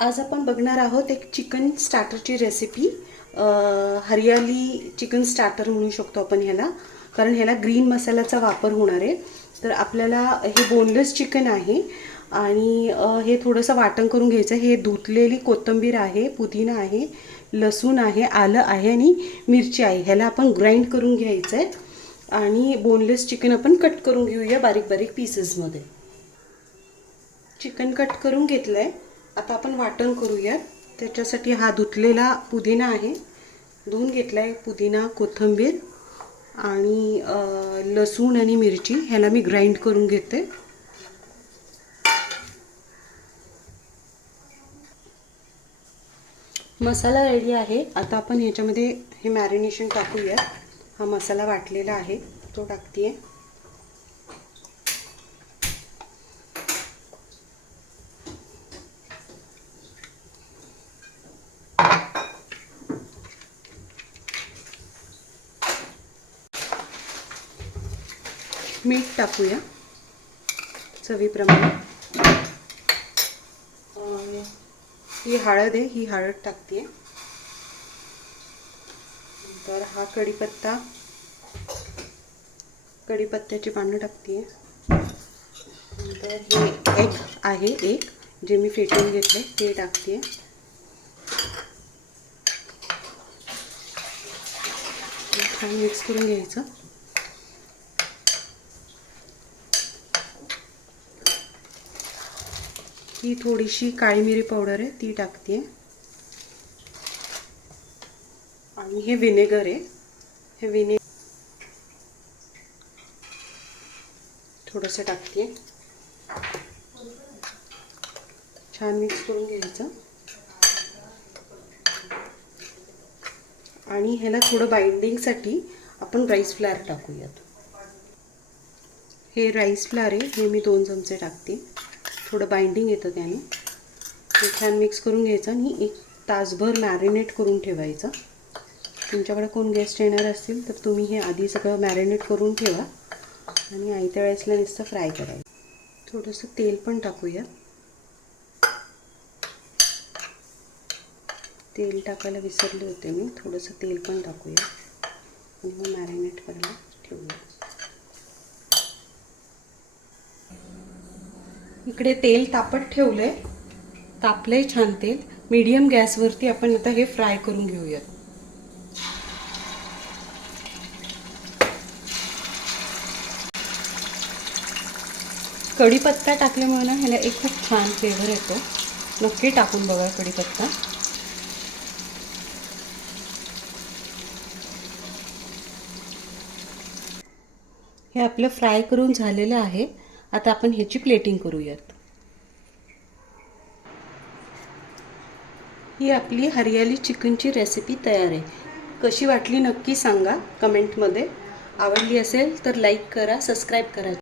आज आपण बघणार आहोत एक चिकन स्टार्टरची रेसिपी। हरियाली चिकन स्टार्टर म्हणू शकतो आपण ह्याला, कारण ह्याला ग्रीन मसाल्याचा वापर होणार आहे। तर आपल्याला हे बोनलेस चिकन आहे आणि हे थोडंसं वाटण करून घ्यायचं। हे धुतलेली कोथिंबीर आहे, पुदिना आहे, लसूण आहे, आलं आहे आणि मिरची आहे। ह्याला आपण ग्राइंड करून घ्यायचं आहे आणि बोनलेस चिकन आपण कट करून घेऊया बारीक बारीक पीसेसमध्ये। चिकन कट करून घेतलंय, आता आपण वाटण करूया। त्याच्यासाठी हा धुतलेला पुदिना आहे, धुवून घेतलाय पुदिना, कोथिंबीर आणि लसूण आणि मिरची ह्याला मी ग्राइंड करून घेते। मसाला रेडी आहे। आता आपण ह्याच्यामध्ये हे मॅरिनेशन टाकूया। हा मसाला वाटलेला आहे तो टाकते। मीठ टाकूया चवीप्रमाणे। ही हळद आहे, ही हळद टाकते। तर हा कढीपत्ता, कढीपत्त्याची पानं टाकते। तर हे एग आहे, एक जे मी फेटून घेतले ते टाकते। छान मिक्स करून घ्यायचं। ही थोडीशी काळी मिरी पावडर आहे ती टाकते आणि हे विनेगर आहे, हे विनेगर थोडंसं टाकते। छान मिक्स करून घ्यायचं आणि ह्याला थोडं बाइंडिंगसाठी आपण राईस फ्लावर टाकूयात। हे राईस फ्लावर आहे, हे मी 2 चमचे टाकते। थोडं बाइंडिंग येतं त्याने। हे छान मिक्स करून घ्यायचं आणि 1 तासभर मॅरिनेट करून ठेवायचं। तुमच्याकडे कोण गेस्ट येणार असतील तर तुम्ही हे आधी सगळं मॅरिनेट करून ठेवा आणि आयत्या वेळेसला नुसतं फ्राय करायचं। थोडंसं तेल पण टाकूया। तेल टाकायला विसरले होते मी, थोडंसं तेल पण टाकूया आणि मग मॅरिनेट करायला ठेवूया। इकडे तेल तापत ठेवलंय, तापलंय छान तेल। मीडियम गॅसवरती आपण आता हे फ्राय करून घेऊयात। कढीपत्ता टाकल्यामुळे ना ह्याला एक खूप छान फ्लेवर येतो, नक्की टाकून बघा कढीपत्ता। हे आपलं फ्राय करून झालेलं आहे। आता आपण ह्याची प्लेटिंग करूयात। ही आपली हरियाली चिकनची रेसिपी तयार आहे। कशी वाटली नक्की सांगा कमेंटमध्ये। आवडली असेल तर लाईक करा, सबस्क्राईब करा।